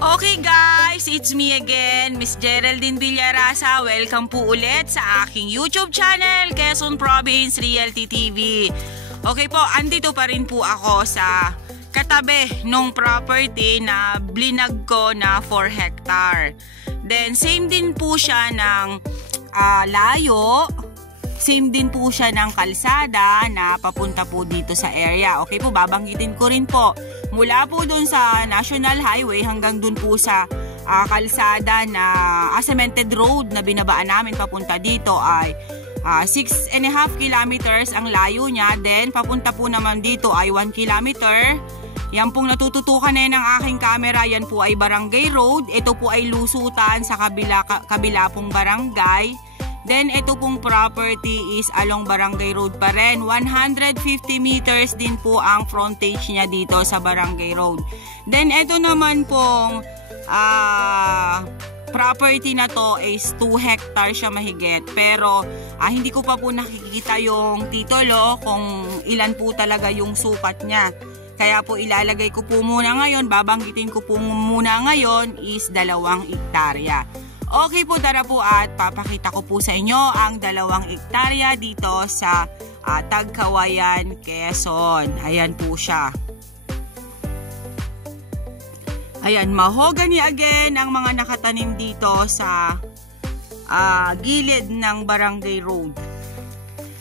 Okay guys, it's me again, Miss Geraldine Villarasa. Welcome po ulit sa aking YouTube channel, Quezon Province Realty TV. Okay po, andito pa rin po ako sa katabi nung property na blinag ko na 4 hectare. Then same din po siya ng layo. Same din po siya ng kalsada na papunta po dito sa area. Okay po, babanggitin ko rin po. Mula po dun sa National Highway hanggang dun po sa kalsada na cemented road na binabaan namin papunta dito ay 6.5 kilometers ang layo niya. Then papunta po naman dito ay 1 kilometer. Yan pong natututukan na ng aking camera, yan po ay Barangay Road. Ito po ay lusutan sa kabila pong barangay. Then ito pong property is along Barangay Road pa rin. 150 meters din po ang frontage niya dito sa Barangay Road. Then ito naman pong property na to is 2 hectares siya mahigit. Pero hindi ko pa po nakikita yung titulo kung ilan po talaga yung sukat niya. Kaya po ilalagay ko po muna ngayon, babanggitin ko po muna ngayon is 2 hektarya. Okay po, tara po at papakita ko po sa inyo ang 2 hektarya dito sa Tagkawayan, Quezon. Ayan po siya. Ayan, mahogany again ang mga nakatanim dito sa gilid ng Barangay Road.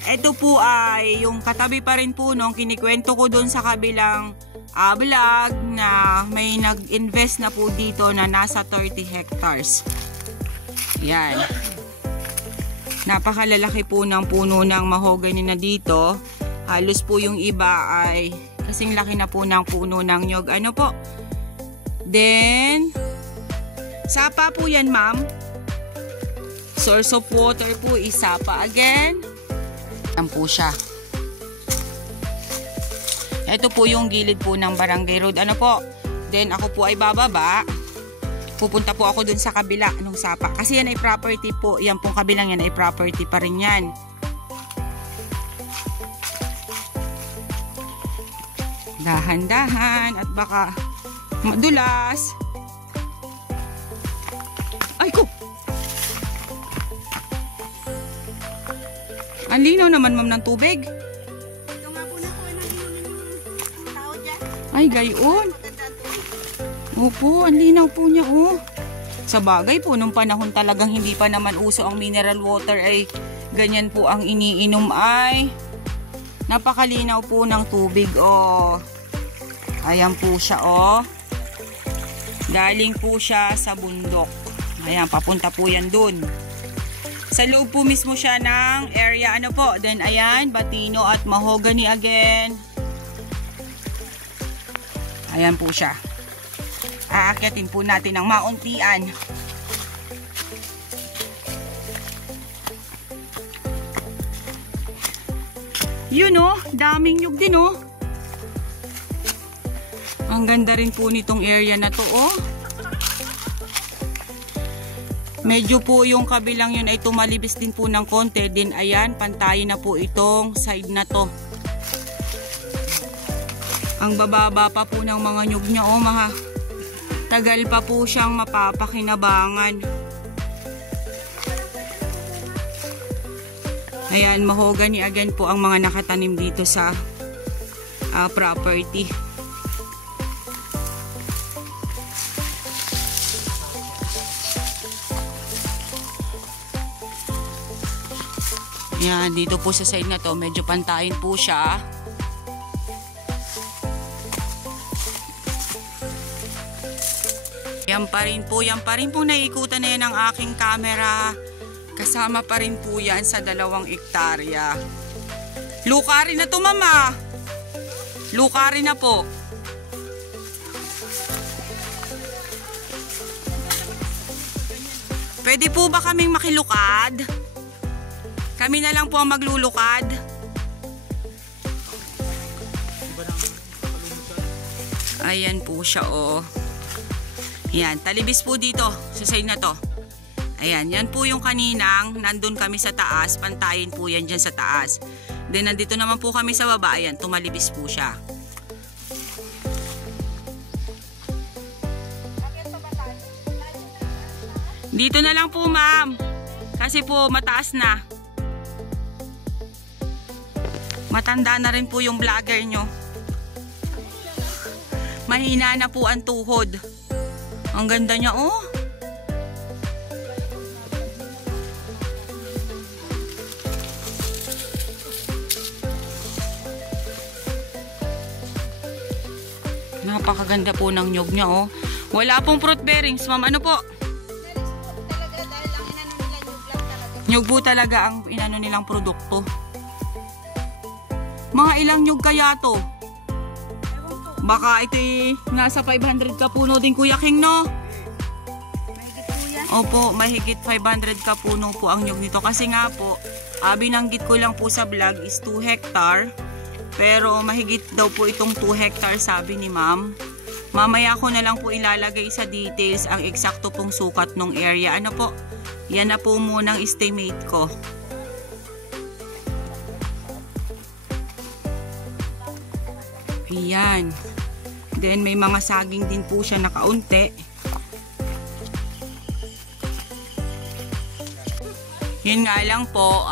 Ito po ay yung katabi pa rin po nung kinikwento ko dun sa kabilang vlog na may nag-invest na po dito na nasa 30 hectares. Yan. Napakalalaki po ng puno ng mahogany na dito. Halos po yung iba ay kasing laki na po ng puno ng nyog. Ano po? Then, sapa po yan, ma'am. Source of water po is sapa again. Yan po siya. Ito po yung gilid po ng Barangay Road. Ano po? Then, ako po ay bababa. Pupunta po ako dun sa kabila ng sapa. Kasi yan ay property po. Yan pong kabilang yan ay property pa rin yan. Dahan-dahan at baka madulas. Ay ko! Ang linaw naman, ma'am, ng tubig. Ito nga po na po ng tao dyan. Ay, gayon. Opo, ang linaw po niya, oh. Sa bagay po, nung panahon talagang hindi pa naman uso ang mineral water ay ganyan po ang iniinom ay napakalinaw po ng tubig, oh. Ayan po siya, oh. Galing po siya sa bundok. Ayan, papunta po yan dun. Sa loob po mismo siya ng area, ano po. Then, ayan, batino at mahogany again. Ayan po siya. Aakyatin po natin ang mauntian. Yun oh, daming nyug din oh. Ang ganda rin po nitong area na to oh. Medyo po yung kabilang yun ay tumalibis din po ng konti. Din ayan, pantayin na po itong side na to. Ang bababa pa po ng mga nyug niya oh, mga tagal pa po siyang mapapakinabangan. Ayan, mahogany again po ang mga nakatanim dito sa property. Ayan, dito po sa side na to, medyo pantayin po siya. Yan pa rin po naiikutan na yan ng aking camera. Kasama pa rin po yan sa 2 hektarya. Lukari na to, mama. Lukari na po. Pwede po ba kaming makilukad? Kami na lang po ang maglulukad. Ayan po siya, oh. Yan, talibis po dito sa side na to. Ayan, yan po yung kaninang nandun kami sa taas, pantayin po yan dyan sa taas. Then nandito naman po kami sa baba, ayan, tumalibis po siya. Dito na lang po, ma'am. Kasi po mataas na. Matanda na rin po yung vlogger nyo. Mahina na po ang tuhod. Ang ganda niya, oh. Napakaganda po ng nyog niya, oh. Wala pong fruit bearings, ma'am. Ano po? Nyog po talaga ang inano nilang produkto. Mga ilang nyog kaya to? Baka ito nasa 500 ka puno din, Kuya King, no? Opo, mahigit 500 ka puno po ang nyog nito. Kasi nga po, binanggit ko lang po sa vlog is 2 hectare. Pero mahigit daw po itong 2 hectare sabi ni ma'am. Mamaya ko na lang po ilalagay sa details ang eksakto pong sukat ng area. Ano po? Yan na po munang estimate ko. Ayan. Then may mga saging din po siya na kaunti. Yun nga lang po,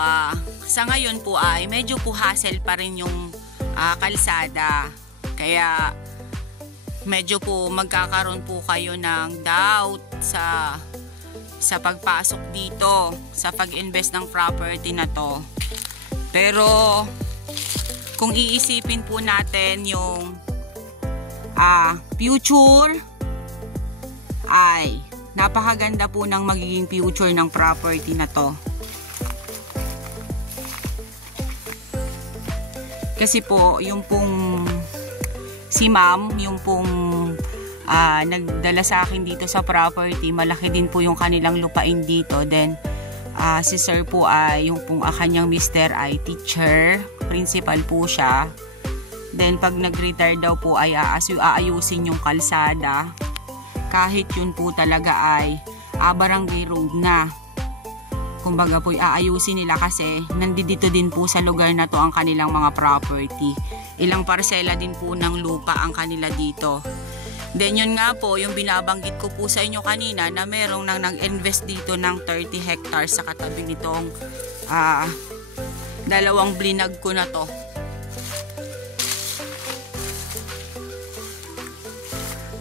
sa ngayon po ay medyo po hassle pa rin yung kalsada. Kaya medyo po magkakaroon po kayo ng doubt sa pagpasok dito, sa pag-invest ng property na to. Pero kung iisipin po natin yung future, ay napakaganda po ng magiging future ng property na to. Kasi po yung pong si ma'am, yung pong nagdala sa akin dito sa property, malaki din po yung kanilang lupain dito. Then si sir po ay yung pong kanyang mister ay teacher, principal po siya. Then pag nag-retire daw po ay aayusin yung kalsada. Kahit yun po talaga ay barangay road na. Kumbaga po aayusin nila kasi nandito din po sa lugar na to ang kanilang mga property. Ilang parsela din po ng lupa ang kanila dito. Then yun nga po, yung binabanggit ko po sa inyo kanina na merong nag-invest dito ng 30 hectares sa katabi nitong dalawang blinag ko na to.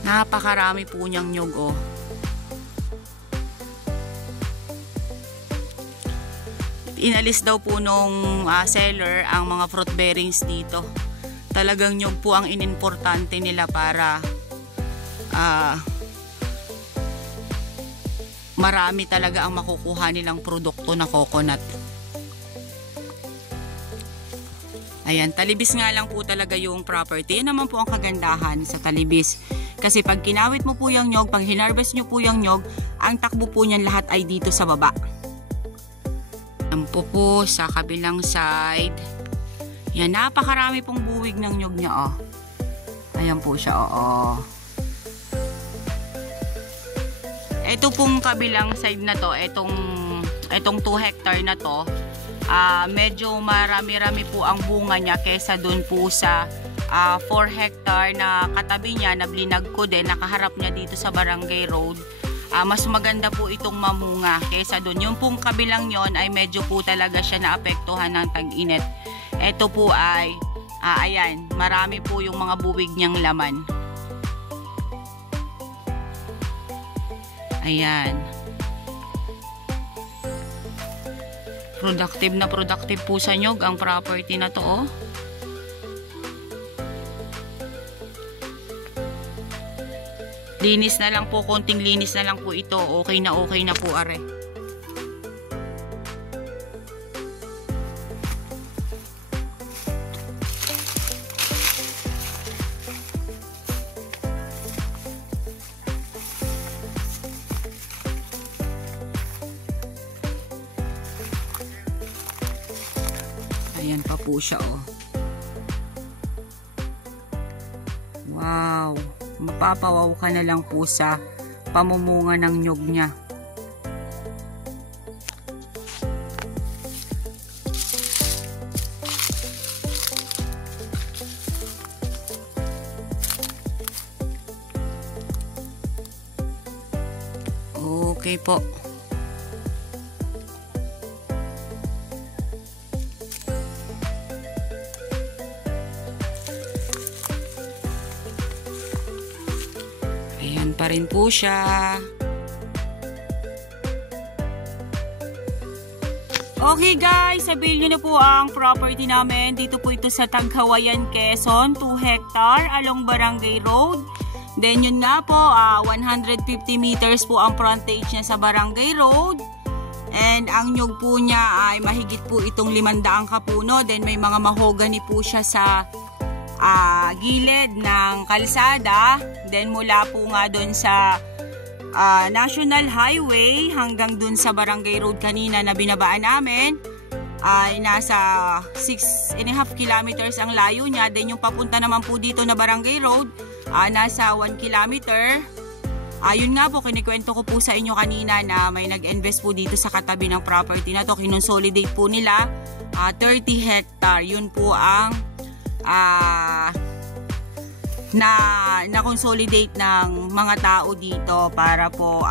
Napakarami po niyang nyog, oh. Inalis daw po nung seller ang mga fruit bearings dito. Talagang nyog po ang inimportante nila para marami talaga ang makukuha nilang produkto na coconut. Ayan, talibis nga lang po talaga yung property. Yan naman po ang kagandahan sa talibis. Kasi pag kinawit mo po yung nyog, pag hinarvest nyo po yung nyog, ang takbo po niyan lahat ay dito sa baba. Yan po sa kabilang side. Yan, napakarami pong buwig ng nyog niya, oh. Ayan po siya, oh. Ito pong kabilang side na to, itong 2 hectare na to, medyo marami-rami po ang bunga niya kesa dun po sa 4 hectare na katabi niya, na blinag ko din, nakaharap niya dito sa barangay road. Mas maganda po itong mamunga kesa dun. Yung pong kabilang yon ay medyo po talaga siya naapektuhan ng tag-init. Ito po ay, ayan, marami po yung mga buwig niyang laman. Ayan. Productive po sa nyog ang property na to, oh. Linis na lang po, konting linis na lang po ito. Okay na po, are. Ayan pa po siya, oh. Wow. Mapapawaw ka na lang po sa pamumunga ng nyog niya. Okay po. Yan pa rin po siya. Okay guys, sabihin nyo na po ang property namin. Dito po ito sa Tagkawayan, Quezon. 2 hectare along Barangay Road. Then yun nga po, 150 meters po ang frontage niya sa Barangay Road. And ang nyug po niya ay mahigit po itong 500 kapuno. Then may mga mahogany po siya sa gilid ng kalsada. Then mula po nga doon sa National Highway hanggang dun sa Barangay Road kanina na binabaan namin ay nasa 6.5 kilometers ang layo niya. Then yung papunta naman po dito na Barangay Road nasa 1 kilometer. Yun nga po, kinikwento ko po sa inyo kanina na may nag-invest po dito sa katabi ng property na to. Kinonsolidate po nila 30 hectare. Yun po ang na-consolidate ng mga tao dito para po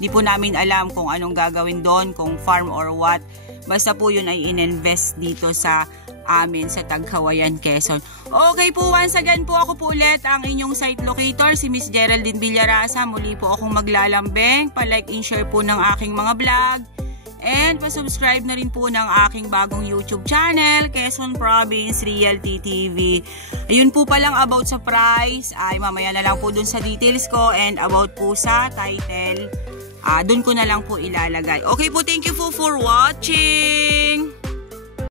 di po namin alam kung anong gagawin doon, kung farm or what. Basta po yun ay ininvest dito sa amin sa Tagkawayan, Quezon. Okay po, once again po ako po ulit ang inyong site locator, si Miss Geraldine Villarasa. Muli po akong maglalambing, pa-like and share po ng aking mga vlog. And pa-subscribe na rin po ng aking bagong YouTube channel, Quezon Province Realty TV. Ayun po palang about sa price, ay mamaya na lang po dun sa details ko, and about po sa title, dun ko na lang po ilalagay. Okay po, thank you po for watching!